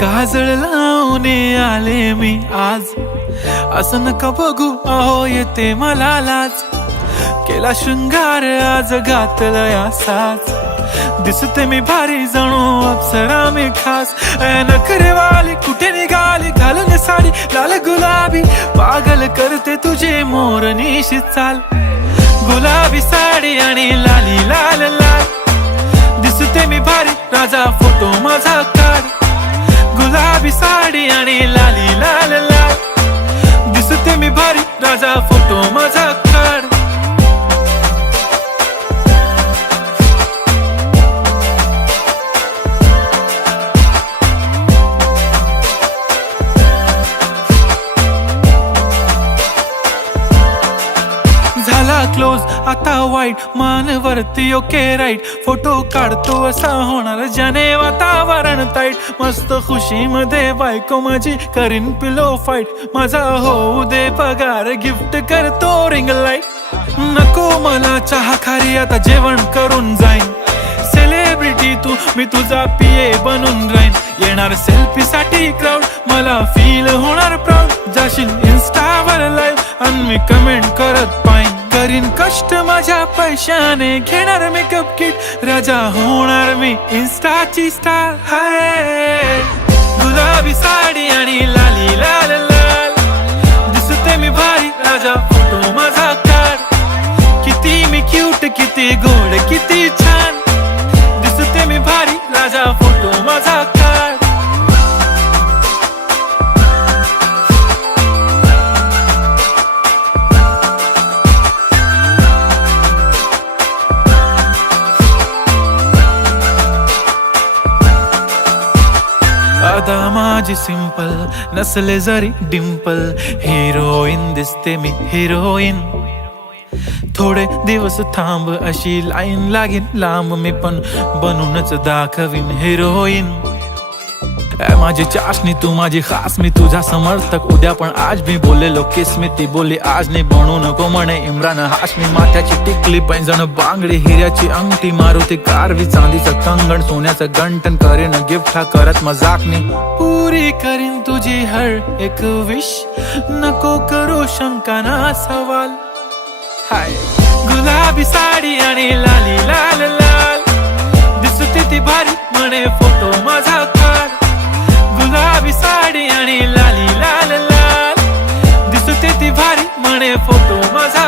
काजळ लावून आले मी आज, असं नका बघू अहो येते मला लाज. केला शृंगार आज घातलाय असाच, दिसते मी भारी जणू अप्सरा मी खास. नखरेवाली कुठे निघाली घालून साडी लाल गुलाबी, पागल करते तुझे मोरनीशी चाल. गुलाबी साडी आणि लाली लाल लाल, दिसते मी भारी राजा फोटो माझा काढ. गुलाबी साडी आणि लाली लाल लाल, दिसते मी भारी राजा फोटो माझा काढ. झाला क्लोज आता वाईट, मान वरती ओके राईट. फोटो काढतो असा होणार ज्याने वातावरण ताईट. मस्त खुशी मध्ये बायको माझी करीन पिलो फाईट. माझा होऊ दे पगार गिफ्ट करतो रिंग लाईट. नको मला चहा खारी आता जेवण करून जाईन. सेलिब्रिटी तू मी तुझा पिये बनून राहीन. येणार सेल्फी साठी क्राऊड मला फील होणार प्राऊड. जाशील इन्स्टावर लाईव्ह आणि मी कमेंट करत पाईन. करीन कष्ट माझ्या पैशाने घेणार मेकअप किट. राजा होणार मी इन्स्टाची स्टार. हाय गुलाबी साडी आणि लाली लाल लाल, दिसते मी भारी राजा फोटो माझा काढ. किती मी क्यूट किती गोड किती छान, दिसते मी भारी राजा फोटो माझा काढ. आता माझी सिंपल नसले जरी डिंपल, हिरोईन दिसते मी हिरोईन. थोडे दिवस थांब अशी लाईन लागेल लांब, मी पण बनूनच दाखवीन हिरोईन. माझी चाशनी तू माझी खास, मी तुझा समर्थक उद्या पण आज. मी बोललेलो किस मी ती बोली आज नाही. बनू नको म्हणे इम्रान हाशमी. माथ्याची टिकली पैंजण बांगडी, हिऱ्याची अंगठी, मारुती कारवी, चांदीचं कंगण, सोन्याचं गंटन. करीन गिफ्ट हा करत मजाकनी. पुरी करीन तुझी हर एक विश, नको करू शंका ना सवाल. हाय गुलाबी साडी आणि लाली लाल लाल, दिसते ती भारी म्हणे फोटो माझा काढ. गुलाबी साडी आणि लाली लाल लाल, दिसते ती भारी म्हणे फोटो माझा